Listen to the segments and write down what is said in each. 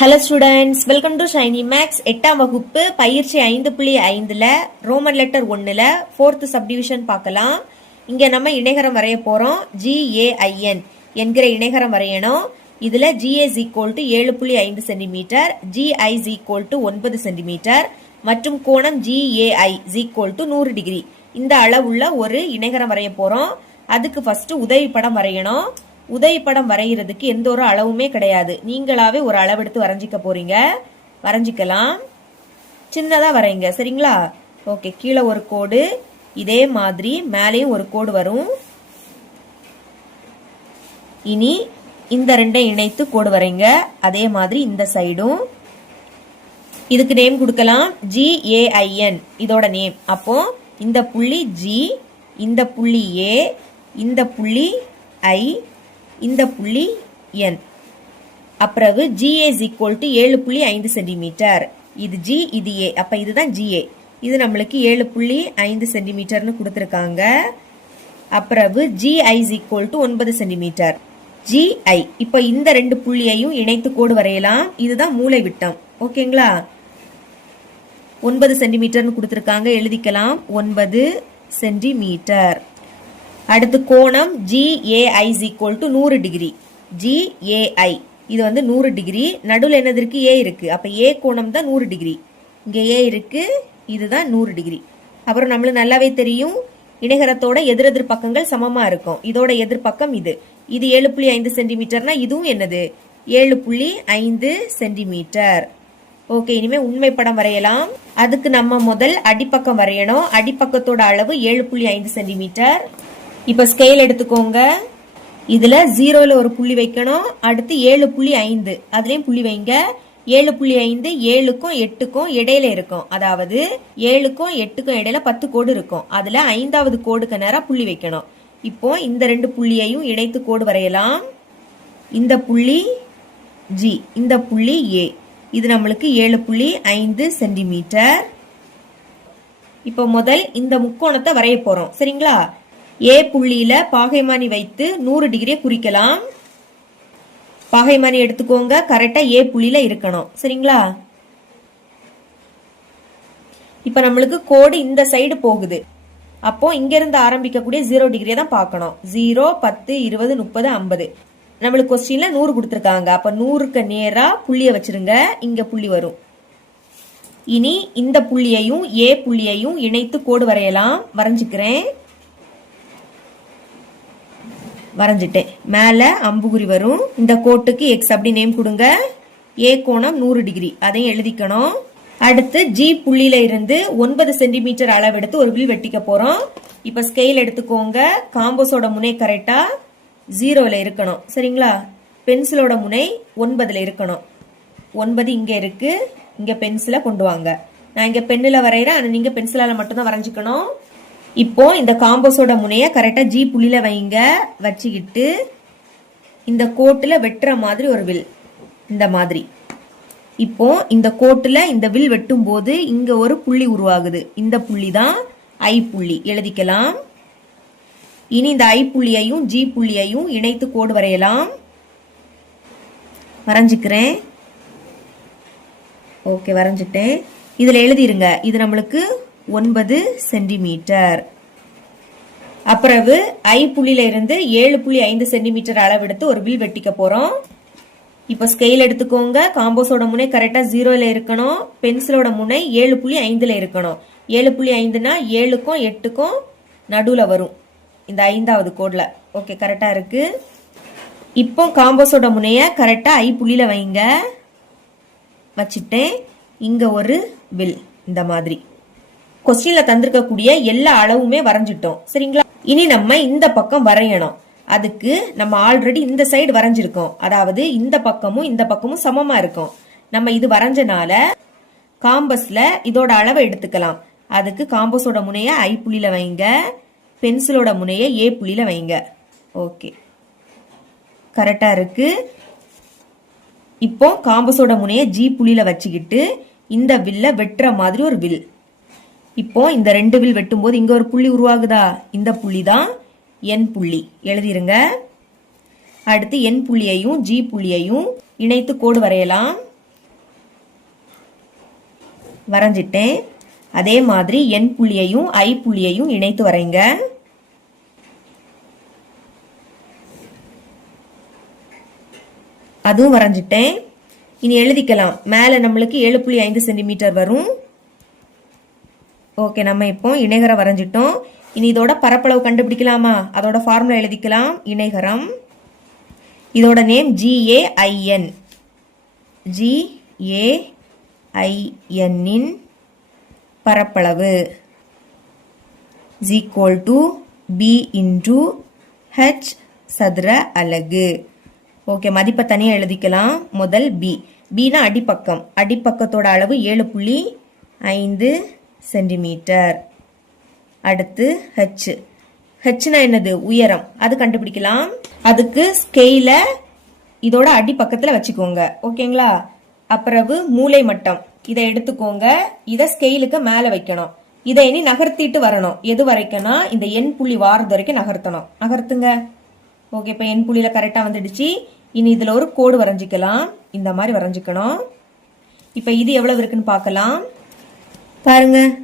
Hello students welcome to shiny max எட்டாம் வகுப்பு பயிற்சி ஐந்து புள்ளி ஐந்தில் ரோமன் லெட்டர் ஒன்றில் ஃபோர்த் சப்டிவிஷன் பார்க்கலாம். இங்கே நம்ம இணைகரம் வரைய போகிறோம் ஜிஏஐஎன் என்கிற இணைகரம் வரையணும். இதில் ஜிஏஸ் ஈக்குவல் டு ஏழு புள்ளி ஐந்து centimetre GI is equal to ஒன்பது சென்டிமீட்டர் மற்றும் கோணம் ஜிஏஐ ஈக்குவல் டு நூறு டிகிரி இந்த அளவுள்ள ஒரு இணைகரம் வரைய போகிறோம் அதுக்கு ஃபஸ்ட்டு உதவி படம் வரையணும். உதவி படம் வரைகிறதுக்கு எந்த ஒரு அளவுமே கிடையாது. நீங்களாவே ஒரு அளவெடுத்து வரைஞ்சிக்க போறீங்க. வரைஞ்சிக்கலாம். சின்னதா வரைங்க சரிங்களா? ஓகே. கீழே ஒரு கோடு. இதே மாதிரி மேலேயும் ஒரு கோடு வரும். இனி இந்த ரெண்டை இணைத்து கோடு வரைங்க அதே மாதிரி இந்த சைடும். இதுக்கு நேம் கொடுக்கலாம். ஜிஏஐஎன் இதோட நேம். அப்போ இந்த புள்ளி ஜி இந்த புள்ளி ஏ இந்த புள்ளி ஐ இந்த புள்ளி என் அப்புறவு ஜிஏ இஸ் ஈக்குவல் டு ஏழு புள்ளி ஐந்து சென்டிமீட்டர் இது ஜி இது ஏ அப்போ இதுதான் ஜிஏ இது நம்மளுக்கு ஏழு புள்ளி ஐந்து சென்டிமீட்டர்னு கொடுத்துருக்காங்க. அப்புறவு ஜிஐ இஸ் ஈக்குவல் டு ஒன்பது சென்டிமீட்டர் ஜிஐ இப்போ இந்த ரெண்டு புள்ளியையும் இணைத்து கோடு வரையலாம். இதுதான் மூளை விட்டம். ஓகேங்களா ஒன்பது சென்டிமீட்டர்னு கொடுத்துருக்காங்க. எழுதிக்கலாம். ஒன்பது சென்டிமீட்டர் அடுத்து கோணம் ஜிஏஐ ஈக்குவல் டு நூறு டிகிரி ஜிஏஐ இது வந்து நூறு டிகிரி நடுவில் என்னது இருக்கு? ஏ இருக்கு. அப்போ ஏ கோணம் தான் நூறு டிகிரி இங்கே ஏ இருக்கு. இதுதான் நூறு டிகிரி அப்புறம் நம்மளுக்கு நல்லாவே தெரியும். இணைகரத்தோட எதிரெதிர் பக்கங்கள் சமமாக இருக்கும். இதோட எதிர்பக்கம் இது. இது ஏழு புள்ளி ஐந்து சென்டிமீட்டர்னா இதுவும் என்னது? ஏழு புள்ளி ஐந்து சென்டிமீட்டர். ஓகே இனிமே உண்மை படம் வரையலாம். அதுக்கு நம்ம முதல் அடிப்பக்கம் வரையணும். அடிப்பக்கத்தோட அளவு ஏழு புள்ளி ஐந்து சென்டிமீட்டர். இப்போ ஸ்கேல் எடுத்துக்கோங்க. இதில் ஜீரோவில் ஒரு புள்ளி வைக்கணும். அடுத்து ஏழு புள்ளி ஐந்து. அதுலேயும் புள்ளி வைங்க. ஏழு புள்ளி ஐந்து ஏழுக்கும் எட்டுக்கும் இடையில இருக்கும். அதாவது ஏழுக்கும் எட்டுக்கும் இடையில பத்து கோடு இருக்கும். அதுல ஐந்தாவது கோடுக்கு நேரம் புள்ளி வைக்கணும். இப்போ இந்த ரெண்டு புள்ளியையும் இணைத்து கோடு வரையலாம். இந்த புள்ளி ஜி இந்த புள்ளி ஏ இது நம்மளுக்கு ஏழு புள்ளி ஐந்து சென்டிமீட்டர் இப்போ முதல் இந்த முக்கோணத்தை வரைய போறோம். சரிங்களா? ஏ புள்ளியில பாகைமானி வைத்து நூறு டிகிரியை குறிக்கலாம். பாகைமானி எடுத்துக்கோங்க. கரெக்டா ஏ புள்ளியில இருக்கணும். சரிங்களா? இப்ப நம்மளுக்கு கோடு இந்த சைடு போகுது. அப்போ இங்க இருந்து ஆரம்பிக்கக்கூடிய ஜீரோ டிகிரியை தான் பார்க்கணும். ஜீரோ பத்து இருபது முப்பது ஐம்பது. நம்மளுக்கு கொஸ்டின்ல நூறு கொடுத்துருக்காங்க. அப்ப நூறுக்கு நேரா புள்ளிய வச்சிருங்க. இங்க புள்ளி வரும். இனி இந்த புள்ளியையும் ஏ புள்ளியையும் இணைத்து கோடு வரையலாம். வரைஞ்சுக்கிறேன். வரைஞ்சிட்டேன். மேலே அம்புகுறி வரும். இந்த கோட்டுக்கு எக்ஸ் அப்படி நேம் கொடுங்க. ஏ கோணம் நூறு டிகிரி. அதையும் எழுதிக்கணும். அடுத்து ஜி புள்ளியில இருந்து ஒன்பது சென்டிமீட்டர் அளவெடுத்து ஒரு வில் வெட்டிக்க போறோம். இப்ப ஸ்கேல் எடுத்துக்கோங்க. காம்போஸோட முனை கரெக்டா ஜீரோல இருக்கணும். சரிங்களா? பென்சிலோட முனை ஒன்பதுல இருக்கணும். ஒன்பது இங்க இருக்கு. இங்க பென்சிலை கொண்டு வாங்க. நான் இங்க பெண்ணில் வரைகிறேன் ஆனால் நீங்கள் பென்சிலால் மட்டும்தான் வரைஞ்சிக்கணும். இப்போ இந்த காம்போஸோட முனைய கரெக்டா ஜி புள்ளியில வைங்க. வச்சுக்கிட்டு இந்த கோட்டுல வெட்டுற மாதிரி ஒரு வில். இந்த மாதிரி. இப்போ இந்த கோட்டுல இந்த வில் வெட்டும் போது இங்க ஒரு புள்ளி உருவாகுது. இந்த புள்ளி தான் ஐ புள்ளி. எழுதிக்கலாம். இனி இந்த ஐ புள்ளியையும் ஜி புள்ளியையும் இணைத்து கோடு வரையலாம். வரைஞ்சுக்கிறேன். ஓகே வரைஞ்சிட்டேன். இதுல எழுதிருங்க. இது நம்மளுக்கு ஒன்பது சென்டிமீட்டர். அப்புறவு ஐ புள்ளியில இருந்து ஏழு புள்ளி ஐந்து சென்டிமீட்டர் அளவெடுத்து ஒரு வில் வெட்டிக்க போறோம். இப்போ ஸ்கெயில் எடுத்துக்கோங்க. காம்போஸோட முனை கரெக்டா ஜீரோல இருக்கணும். பென்சிலோட முனை ஏழு புள்ளி ஐந்துல இருக்கணும். ஏழு புள்ளி ஐந்துனா ஏழுக்கும் எட்டுக்கும் நடுவுல வரும். இந்த ஐந்தாவது கோட்ல ஓகே கரெக்டா இருக்கு. இப்போ காம்போஸோட முனைய கரெக்டா ஐ புள்ளியில வைங்க. வச்சுட்டேன். இங்க ஒரு வில். இந்த மாதிரி. கொஸ்டின்ல தந்திருக்கக்கூடிய எல்லா அளவுமே வரைஞ்சிட்டோம். சரிங்களா? இனி நம்ம இந்த பக்கம் வரையணும். அதுக்கு நம்ம ஆல்ரெடி இந்த சைடு வரைஞ்சிருக்கோம். அதாவது இந்த பக்கமும் இந்த பக்கமும் சமமா இருக்கும். நம்ம இது வரைஞ்சனால காம்பஸ்ல இதோட அளவை எடுத்துக்கலாம். அதுக்கு காம்பஸோட முனைய ஐ புள்ளியில வைங்க. பென்சிலோட முனைய ஏ புள்ளியில வைங்க. ஓகே கரெக்டா இருக்கு. இப்போ காம்பஸோட முனைய ஜி புள்ளியில வச்சுக்கிட்டு இந்த வில்ல வெட்டுற மாதிரி ஒரு வில். இப்போ இந்த ரெண்டு வில் வெட்டும்போது இங்க ஒரு புள்ளி உருவாகுதா? இந்த புள்ளி தான் என் புள்ளி. எழுதிருங்க. அடுத்து என் புள்ளியையும் ஜி புள்ளியையும் இணைத்து கோடு வரையலாம். வரைஞ்சிட்டேன். அதே மாதிரி என் புள்ளியையும் ஐ புள்ளியையும் இணைத்து வரைங்க. அதுவும் வரைஞ்சிட்டேன். இனி எழுதிக்கலாம். மேலே நம்மளுக்கு ஏழு புள்ளி ஐந்து சென்டிமீட்டர் வரும். ஓகே நம்ம இப்போ இணைகரம் வரைஞ்சிட்டோம். இனி இதோட பரப்பளவு கண்டுபிடிக்கலாமா? அதோட ஃபார்முலா எழுதிக்கலாம். இணைகரம். இதோட நேம் ஜிஏஐஎன் ஜிஏஐஎன்னின் பரப்பளவு. Equal to B into H சதுர அலகு. ஓகே மதிப்பை தனியாக எழுதிக்கலாம். முதல் பி பினா அடிப்பக்கம். அடிப்பக்கத்தோட அளவு ஏழு புள்ளி ஐந்து சென்டிமீட்டர். அடுத்து ஹெச் ஹெச்னா என்னது? உயரம். அது கண்டுபிடிக்கலாம். அதுக்கு ஸ்கெயில இதோட அடிப்பக்கத்தில் வச்சுக்கோங்க. ஓகேங்களா? அப்புறவு மூளை மட்டம். இதை எடுத்துக்கோங்க. இதை ஸ்கெயிலுக்கு மேலே வைக்கணும். இதை இனி நகர்த்திட்டு வரணும். எது வரைக்கும்னா இந்த எண் புள்ளி வாரது வரைக்கும் நகர்த்தணும். நகர்த்துங்க. ஓகே இப்போ எண் புள்ளியில கரெக்டாக வந்துடுச்சு. இனி இதில் ஒரு கோடு வரைஞ்சிக்கலாம். இந்த மாதிரி வரைஞ்சிக்கணும். இப்போ இது எவ்வளவு இருக்குன்னு பார்க்கலாம். பாருங்க.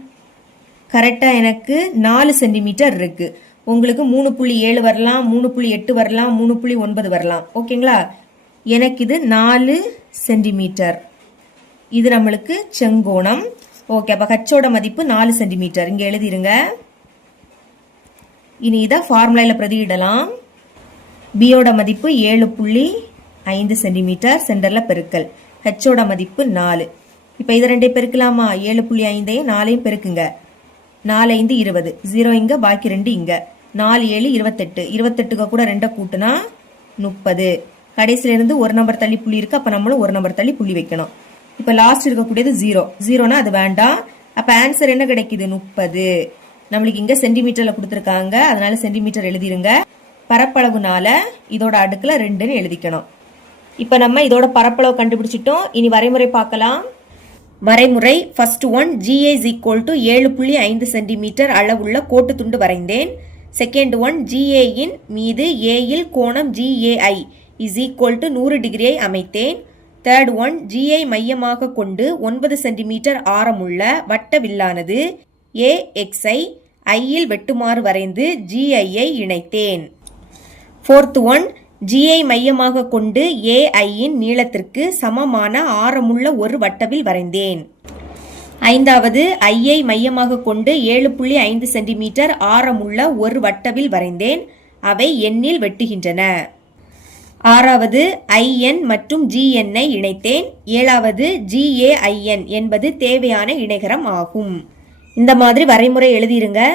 கரெக்டாக எனக்கு நாலு சென்டிமீட்டர் இருக்கு. உங்களுக்கு மூணு புள்ளி ஏழு வரலாம் மூணு புள்ளி எட்டு வரலாம் மூணு புள்ளி ஒன்பது வரலாம். ஓகேங்களா? எனக்கு இது நாலு சென்டிமீட்டர். இது நம்மளுக்கு செங்கோணம். ஓகே அப்போ ஹச்சோட மதிப்பு நாலு சென்டிமீட்டர். இங்கே எழுதிருங்க. இனி இதை ஃபார்முலாவில் பிரதியிடலாம். பியோட மதிப்பு ஏழு புள்ளி ஐந்து சென்டிமீட்டர் சென்டரில் பெருக்கல். ஹெச்சோட மதிப்பு நாலு. இப்போ இதை ரெண்டே பெருக்கலாமா? ஏழு புள்ளி ஐந்தையும் நாலையும் பெருக்குங்க. நாலு ஐந்து இருபது. ஜீரோ இங்கே பாக்கி ரெண்டு இங்கே. நாலு ஏழு இருபத்தெட்டு. இருபத்தெட்டுக்கு கூட ரெண்டை கூட்டுனா முப்பது. கடைசியில இருந்து ஒரு நம்பர் தள்ளி புள்ளி இருக்கு அப்போ நம்மளும் ஒரு நம்பர் தள்ளி புள்ளி வைக்கணும். இப்போ லாஸ்ட் இருக்கக்கூடியது ஜீரோ ஜீரோனா அது வேண்டாம் அப்போ ஆன்சர் என்ன கிடைக்குது? முப்பது. நம்மளுக்கு இங்கே சென்டிமீட்டரில் கொடுத்துருக்காங்க. அதனால சென்டிமீட்டர் எழுதிருங்க. பரப்பளவுனால இதோட அடுக்கில் ரெண்டுன்னு எழுதிக்கணும். இப்போ நம்ம இதோட பரப்பளவு கண்டுபிடிச்சிட்டோம். இனி வரைமுறை பார்க்கலாம். வரைமுறை first one GA is equal to ஏழு புள்ளி ஐந்து சென்டிமீட்டர் அளவுள்ள கோட்டு துண்டு வரைந்தேன். செகண்ட் ஒன் ஜிஏயின் மீது ஏயில் கோணம் ஜிஏஐ இஸ் ஈக்குவல் டு நூறு டிகிரியை அமைத்தேன். தேர்ட் ஒன் ஜிஐ மையமாக கொண்டு ஒன்பது சென்டிமீட்டர் ஆரமுள்ள வட்ட வில்லானது ஏ எக்ஸை ஐயில் வெட்டுமாறு வரைந்து ஜிஐயை இணைத்தேன். ஃபோர்த் ஒன் ஜிஐ மையமாக கொண்டு ஏஐயின் நீளத்திற்கு சமமான ஆரமுள்ள ஒரு வட்டவில் வரைந்தேன். ஐந்தாவது ஐயை மையமாக கொண்டு ஏழு புள்ளி ஐந்து சென்டிமீட்டர் ஆரமுள்ள ஒரு வட்டவில் வரைந்தேன். அவை எண்ணில் வெட்டுகின்றன. ஆறாவது ஐஎன் மற்றும் ஜிஎன்னை இணைத்தேன். ஏழாவது ஜிஏஐஎன் என்பது தேவையான இணைகரம் ஆகும். இந்த மாதிரி வரைமுறை எழுதிருங்க.